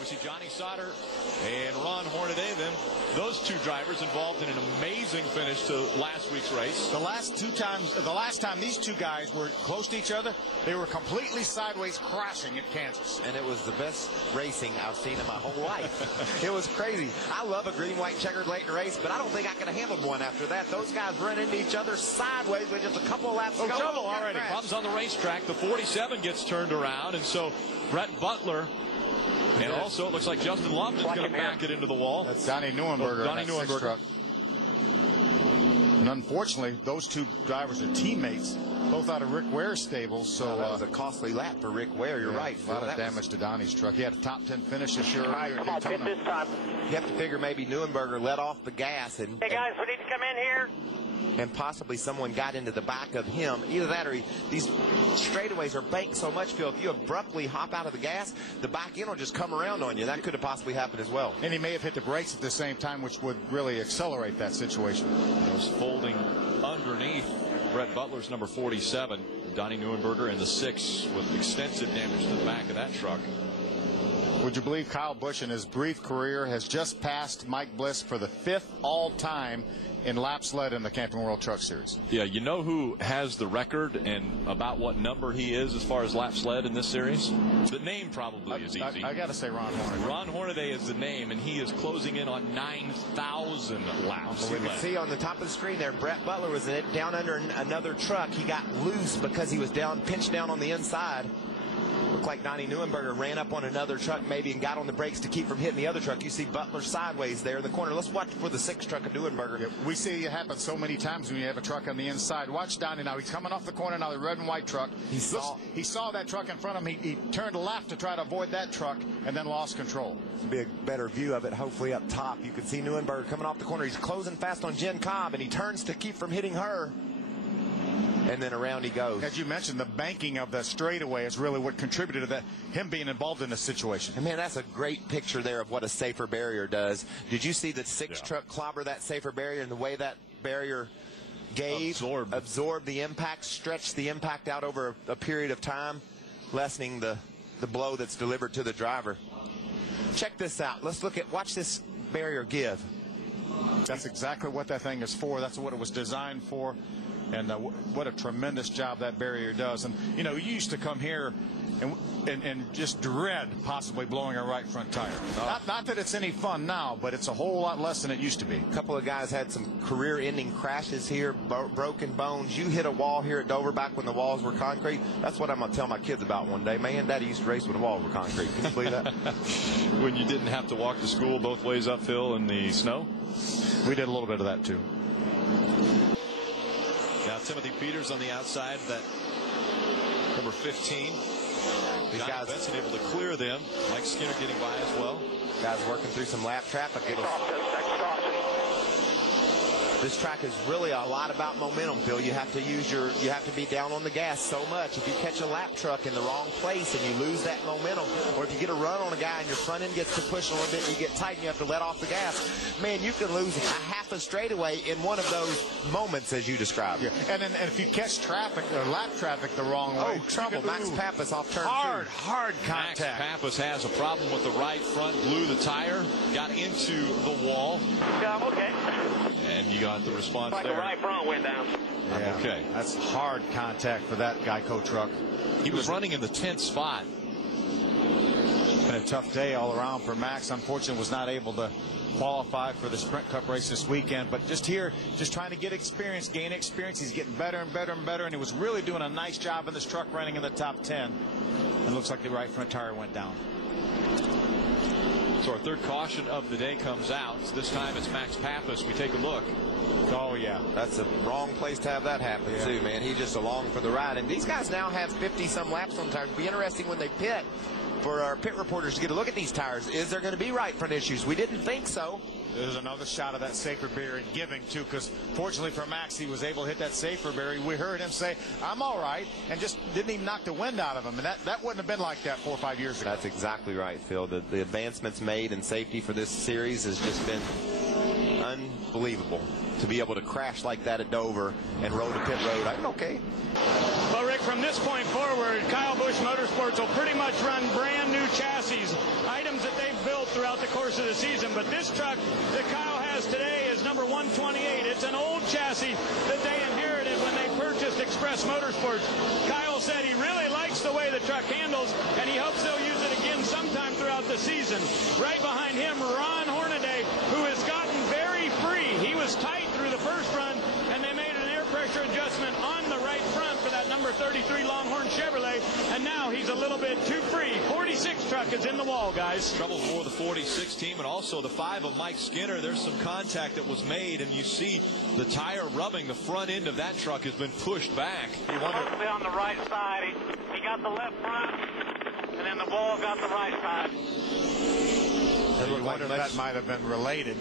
we see Johnny Sauter and Ron Hornaday. Then those two drivers involved in an amazing finish to last week's race. The last time these two guys were close to each other, they were completely sideways crashing at Kansas. And it was the best racing I've seen in my whole life. It was crazy. I love a green, white, checkered late in the race, but I don't think I could have handled one after that. Those guys ran into each other sideways with just a couple of laps to go. Trouble already. Problems on the racetrack. The 47 gets turned around, and so Brett Butler, and also it looks like Justin Lofton's going to back it into the wall. That's Donnie Neuenberger. Donnie Neuenberger. Truck. And unfortunately, those two drivers are teammates, both out of Rick Ware's stable. So that was a costly lap for Rick Ware. You're right. A lot of damage to Donnie's truck. He had a top 10 finish this year. Come on, pit this time. You have to figure maybe Neuenberger let off the gas and. Hey guys, we need to come in here. And possibly someone got into the back of him. Either that or these straightaways are banked so much, Phil. If you abruptly hop out of the gas, the back end will just come around on you. That could have possibly happened as well. And he may have hit the brakes at the same time, which would really accelerate that situation. It was folding underneath Brett Butler's number 47, Donnie Neuenberger in the 6 with extensive damage to the back of that truck. Would you believe Kyle Busch in his brief career has just passed Mike Bliss for the 5th all-time in laps led in the Camping World Truck Series? Yeah, you know who has the record and about what number he is as far as laps led in this series? The name probably is easy. I got to say Ron Hornaday. Ron Hornaday is the name, and he is closing in on 9,000 laps. We can see on the top of the screen there, Brett Butler was in it, down under another truck. He got loose because he was down, pinched down on the inside. Looked like Donnie Neuenberger ran up on another truck maybe and got on the brakes to keep from hitting the other truck. You see Butler sideways there in the corner. Let's watch for the 6th truck of Neuenberger. Yeah, we see it happen so many times when you have a truck on the inside. Watch Donnie now. He's coming off the corner now, the red and white truck. He saw that truck in front of him. He turned left to try to avoid that truck and then lost control. Be a better view of it, hopefully up top. You can see Neuenberger coming off the corner. He's closing fast on Jen Cobb, and he turns to keep from hitting her. And then around he goes. As you mentioned, the banking of the straightaway is really what contributed to that, him being involved in this situation. And man, that's a great picture there of what a safer barrier does. Did you see the 6 truck clobber that safer barrier and the way that barrier absorbed the impact, stretched the impact out over a period of time, lessening the blow that's delivered to the driver. Check this out. Let's watch this barrier give. That's exactly what that thing is for. That's what it was designed for. And what a tremendous job that barrier does. And, you know, you used to come here and just dread possibly blowing a right front tire. Not that it's any fun now, but it's a whole lot less than it used to be. A couple of guys had some career-ending crashes here, broken bones. You hit a wall here at Dover back when the walls were concrete. That's what I'm going to tell my kids about one day. Man, Daddy used to race when the walls were concrete. Can you believe that? When you didn't have to walk to school both ways uphill in the snow? We did a little bit of that, too. Now Timothy Peters on the outside, that number 15. These guys Benson able to clear them. Mike Skinner getting by as well. Guys working through some lap traffic. This track is really a lot about momentum, Phil. You have to be down on the gas so much. If you catch a lap truck in the wrong place and you lose that momentum, or if you get a run on a guy and your front end gets to push a little bit and you get tight and you have to let off the gas, man, you can lose a half a straightaway in one of those moments as you described. Yeah. And if you catch traffic or lap traffic the wrong way, trouble. Max Pappas off turn 2. Hard contact. Max Pappas has a problem with the right front, blew the tire, got into the wall. Yeah, I'm okay. And you got the response like there. The right front went down. Yeah, okay. That's hard contact for that Geico truck. He was running in the 10th spot. Been a tough day all around for Max. Unfortunately, was not able to qualify for the Sprint Cup race this weekend. But just here, just trying to get experience, gain experience. He's getting better and better and better. And he was really doing a nice job in this truck running in the top 10. And looks like the right front tire went down. So our third caution of the day comes out. This time it's Max Pappas. We take a look. Oh, yeah. That's the wrong place to have that happen, too, man. He's just along for the ride. And these guys now have 50-some laps on tires. It'll be interesting when they pit for our pit reporters to get a look at these tires. Is there going to be right front issues? We didn't think so. There's another shot of that safer barrier giving, too, because fortunately for Max, he was able to hit that safer barrier. We heard him say, I'm all right, and just didn't even knock the wind out of him. And that wouldn't have been like that 4 or 5 years ago. That's exactly right, Phil. The advancements made in safety for this series has just been unbelievable. To be able to crash like that at Dover and roll to pit road, I'm okay. Well, Rick, from this point forward, Kyle Busch Motorsports will pretty much run brand new chassis. Items that they've course of the season. But this truck that Kyle has today is number 128. It's an old chassis that they inherited when they purchased Express Motorsports. Kyle said he really likes the way the truck handles, and he hopes they'll use it again sometime throughout the season. Right behind him, Ron Hornaday, who has gotten very free. He was tight through the first run, and they made an air pressure adjustment on the right front for that number 33 Longhorn Chevrolet, and now he's a little bit too free. 46 truck is in the wall, guys. Trouble for the 46 team, and also the 5 of Mike Skinner. There's some contact that was made, and you see the tire rubbing. The front end of that truck has been pushed back. Mostly on the right side. He got the left front, and then the ball got the right side. You wonder if that might have been related.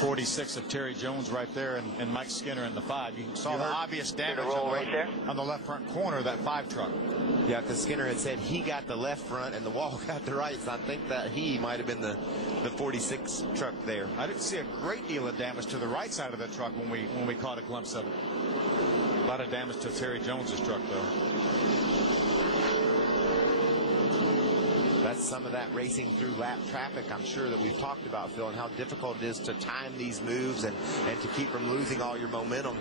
46 of Terry Jones right there, and Mike Skinner in the 5. You saw the obvious damage on the left front corner of that 5 truck. Yeah, because Skinner had said he got the left front and the wall got the right. So I think that he might have been the 46 truck there. I didn't see a great deal of damage to the right side of the truck when we caught a glimpse of it. A lot of damage to Terry Jones's truck, though. That's some of that racing through lap traffic, I'm sure, that we've talked about, Phil, and how difficult it is to time these moves and to keep from losing all your momentum.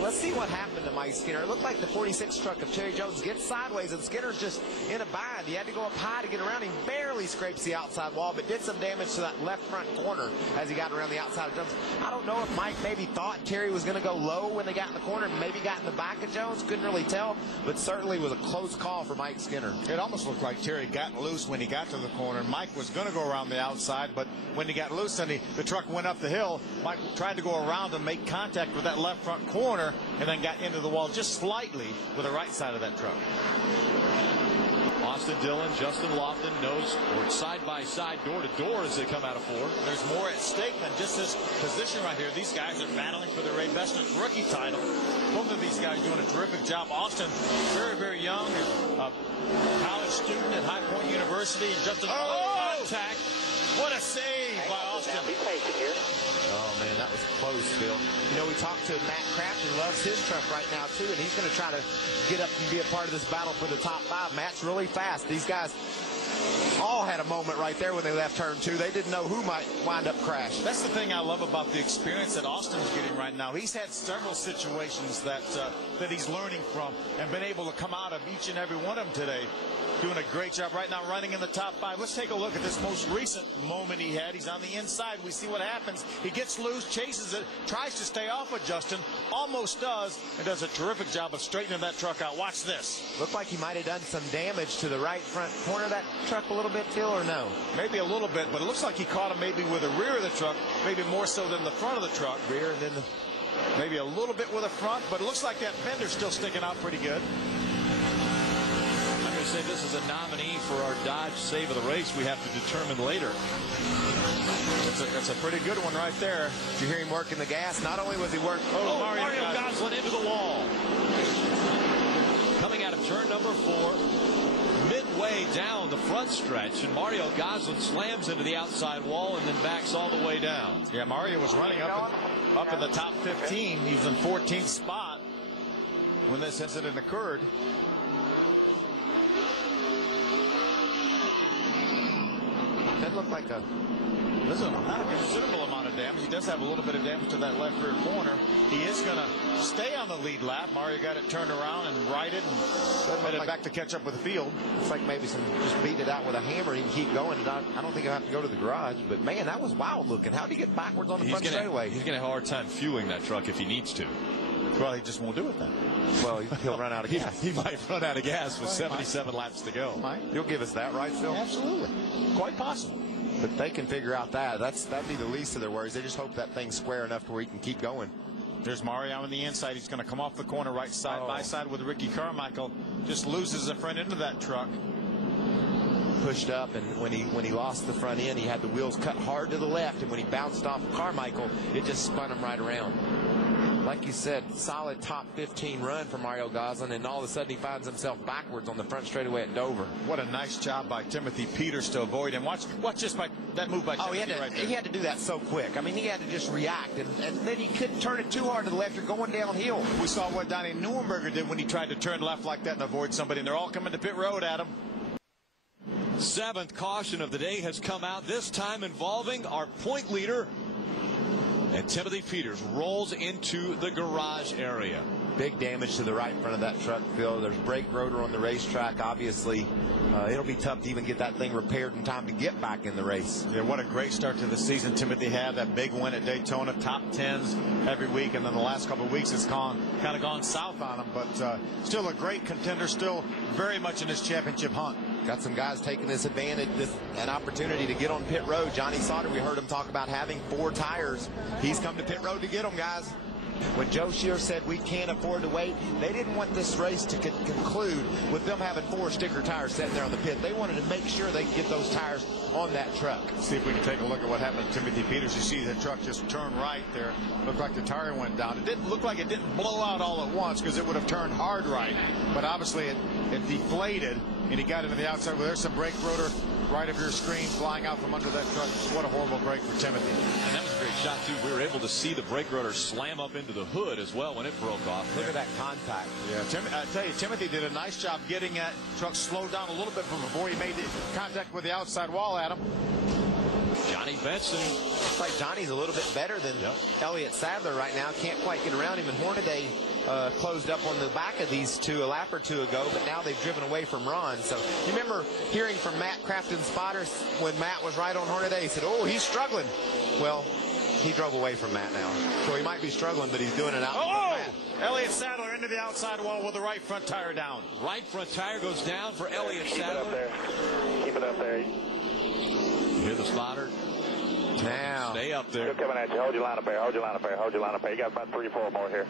Let's see what happened to Mike Skinner. It looked like the 46 truck of Terry Jones gets sideways, and Skinner's just in a bind. He had to go up high to get around. He barely scrapes the outside wall, but did some damage to that left front corner as he got around the outside of Jones. I don't know if Mike maybe thought Terry was going to go low when they got in the corner, maybe got in the back of Jones. Couldn't really tell, but certainly was a close call for Mike Skinner. It almost looked like Terry got loose when he got to the corner. Mike was going to go around the outside, but when he got loose and the truck went up the hill, Mike tried to go around and make contact with that left front corner, and then got into the wall just slightly with the right side of that truck. Austin Dillon, Justin Lofton knows we're side by side, door to door as they come out of 4. There's more at stake than just this position right here. These guys are battling for the Ray Bestner's rookie title. Both of these guys doing a terrific job. Austin, very, very young, a college student at High Point University. Justin, contact. What a save by Austin. Be patient here. Oh, man, that was close, Phil. You know, we talked to Matt Crafton, loves his truck right now, too, and he's going to try to get up and be a part of this battle for the top 5. Matt's really fast. These guys all had a moment right there when they left turn 2. They didn't know who might wind up crashing. That's the thing I love about the experience that Austin's getting right now. He's had several situations that he's learning from and been able to come out of each and every one of them today. Doing a great job right now running in the top 5. Let's take a look at this most recent moment he had. He's on the inside. We see what happens. He gets loose, chases it, tries to stay off of Justin, almost does, and does a terrific job of straightening that truck out. Watch this. Looked like he might have done some damage to the right front corner of that truck a little bit, Phil, or no? Maybe a little bit, but it looks like he caught him maybe with the rear of the truck, maybe more so than the front of the truck. Rear and then maybe a little bit with the front, but it looks like that fender's still sticking out pretty good. Say this is a nominee for our Dodge Save of the Race. We have to determine later. That's a pretty good one right there. Did you hear him working the gas? Not only was he working... Mario Gosselin into the wall. Coming out of turn number 4, midway down the front stretch, and Mario Gosselin slams into the outside wall and then backs all the way down. Yeah, Mario was running up in the top 15. He was in 14th spot when this incident occurred. That looked like this is not a considerable amount of damage. He does have a little bit of damage to that left rear corner. He is going to stay on the lead lap. Mario got it turned around and righted and headed back to catch up with the field. It's like maybe just beat it out with a hammer and he can keep going. And I don't think he'll have to go to the garage. But, man, that was wild looking. How did he get backwards on the front straightaway? He's going to have a hard time fueling that truck if he needs to. Well, he just won't do it then. Well, he'll run out of gas. He might run out of gas with 77 laps to go. You'll give us that, right, Phil? Absolutely. Quite possible. But they can figure out that. That'd be the least of their worries. They just hope that thing's square enough to where he can keep going. There's Mario on the inside. He's going to come off the corner right side by side with Ricky Carmichael. Just loses the front end of that truck. Pushed up, and when he lost the front end, he had the wheels cut hard to the left, and when he bounced off of Carmichael, it just spun him right around. Like you said, solid top 15 run for Mario Gosselin, and all of a sudden he finds himself backwards on the front straightaway at Dover. What a nice job by Timothy Peters to avoid him. Watch just that move by Timothy right there. He had to do that so quick. I mean, he had to just react, and then he couldn't turn it too hard to the left. You're going downhill. We saw what Donnie Neuenberger did when he tried to turn left like that and avoid somebody, and they're all coming to pit road at him. Seventh caution of the day has come out, this time involving our point leader. And Timothy Peters rolls into the garage area. Big damage to the right front of that truck, Phil. There's brake rotor on the racetrack. Obviously, it'll be tough to even get that thing repaired in time to get back in the race. Yeah, what a great start to the season Timothy had. That big win at Daytona, top 10s every week, and then the last couple of weeks it's kind of gone south on him, but still a great contender, still very much in his championship hunt. Got some guys taking this advantage, an opportunity to get on pit road. Johnny Sauter, we heard him talk about having 4 tires. He's come to pit road to get them, guys. When Joe Shear said we can't afford to wait, they didn't want this race to conclude with them having 4 sticker tires sitting there on the pit. They wanted to make sure they could get those tires on that truck. See if we can take a look at what happened to Timothy Peters. You see the truck just turn right there. Looked like the tire went down. It didn't look like it didn't blow out all at once because it would have turned hard right. But obviously it deflated and he got into the outside. Well, there's some brake rotor right of your screen flying out from under that truck. What a horrible break for Timothy. And that was a great shot, too. We were able to see the brake rotor slam up into the hood as well when it broke off. Look at that contact. Yeah, I tell you, Timothy did a nice job getting that truck slowed down a little bit before he made the contact with the outside wall at him. Johnny Benson. Looks like Johnny's a little bit better than Elliott Sadler right now. Can't quite get around him. And Hornaday closed up on the back of these two a lap or two ago, but now they've driven away from Ron. So you remember hearing from Matt Crafton's spotters when Matt was right on Hornaday, he said, oh, he's struggling. Well, he drove away from Matt now. So he might be struggling, but he's doing it out in front of Matt. Elliott Sadler into the outside wall with the right front tire down. Right front tire goes down for Elliott Sadler. Keep it up there. You hear the spotter? Now. Stay up there. Still coming at you. Hold your line up there. Hold your line up there. Hold your line up there. You got about 3 or 4 more here.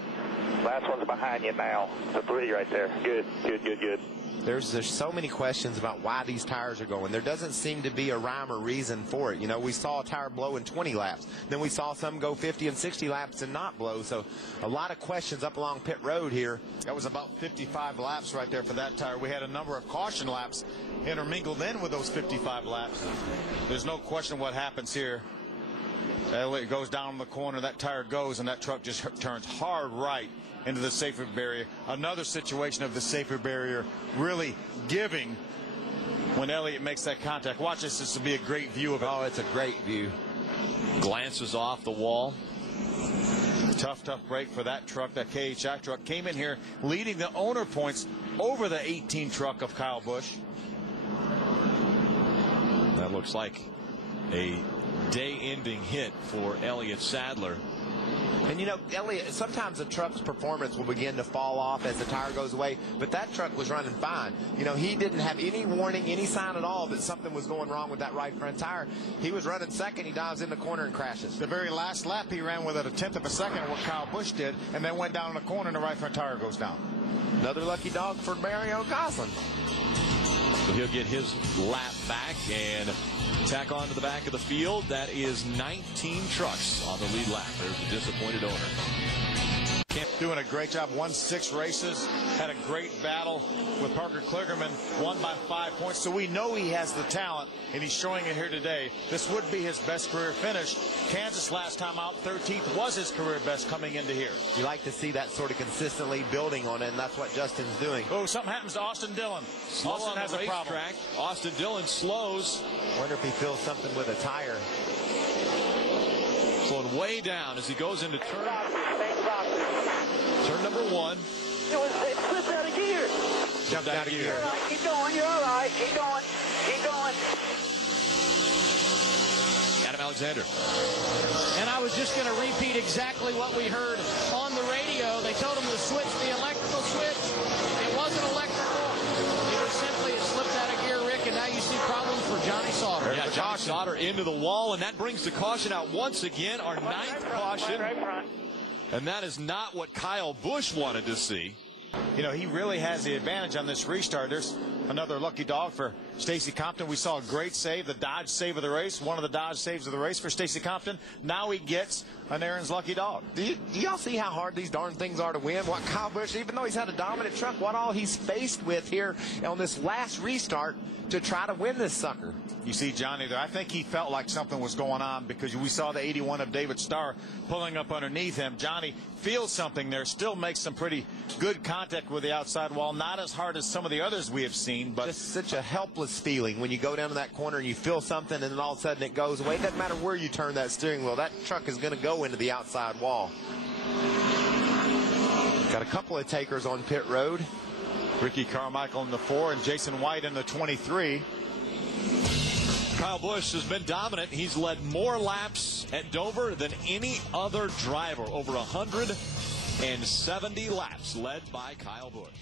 Last one's behind you now. The 3 right there. Good, good, good, good. There's so many questions about why these tires are going. There doesn't seem to be a rhyme or reason for it. You know, we saw a tire blow in 20 laps. Then we saw some go 50 and 60 laps and not blow. So a lot of questions up along pit road here. That was about 55 laps right there for that tire. We had a number of caution laps intermingled in with those 55 laps. There's no question what happens here. Elliott goes down the corner, that tire goes, and that truck just turns hard right into the safer barrier. Another situation of the safer barrier really giving when Elliott makes that contact. Watch this. This will be a great view of it. Oh, it's a great view. Glances off the wall. Tough break for that truck. That KHI truck came in here leading the owner points over the 18 truck of Kyle Busch. That looks like a day-ending hit for Elliott Sadler. And, you know, Elliott, sometimes a truck's performance will begin to fall off as the tire goes away, but that truck was running fine. You know, he didn't have any warning, any sign at all that something was going wrong with that right front tire. He was running second. He dives in the corner and crashes. The very last lap, he ran with it a 1/10 of a second of what Kyle Busch did, and then went down in the corner, and the right front tire goes down. Another lucky dog for Mario Gosselin. So he'll get his lap back and tack on to the back of the field. That is 19 trucks on the lead lap. There's the disappointed owner. Doing a great job. Won 6 races. Had a great battle with Parker Kligerman. Won by 5 points. So we know he has the talent, and he's showing it here today. This would be his best career finish. Kansas last time out, 13th, was his career best coming into here. You like to see that sort of consistently building on it, and that's what Justin's doing. Oh, something happens to Austin Dillon. Austin has a problem. Austin Dillon slows. Wonder if he feels something with a tire. Slowing way down as he goes into turn number 1. It slipped out of gear. Jumped out of gear. All right, keep going. You're all right. Keep going. Keep going. Adam Alexander. And I was just going to repeat exactly what we heard on the radio. They told him to switch the electrical switch. It wasn't electrical. It was simply it slipped out of gear, Rick, and now you see problems for Johnny Sauter. Yeah, Johnny Sauter into the wall, and that brings the caution out once again, our 9th caution. And that is not what Kyle Busch wanted to see. You know, he really has the advantage on this restart. There's another lucky dog for Stacy Compton. We saw a great save, the Dodge save of the race, one of the Dodge saves of the race for Stacy Compton. Now he gets an Aaron's lucky dog. Do y'all see how hard these darn things are to win? What Kyle Busch, even though he's had a dominant truck, what all he's faced with here on this last restart to try to win this sucker. You see Johnny there. I think he felt like something was going on because we saw the 81 of David Starr pulling up underneath him. Johnny feels something there, still makes some pretty good contact with the outside wall. Not as hard as some of the others we have seen. seen. But just such a helpless feeling when you go down to that corner and you feel something and then all of a sudden it goes away. It doesn't matter where you turn that steering wheel. That truck is going to go into the outside wall. Got a couple of takers on pit road. Ricky Carmichael in the 4 and Jason White in the 23. Kyle Busch has been dominant. He's led more laps at Dover than any other driver. Over 170 laps led by Kyle Busch.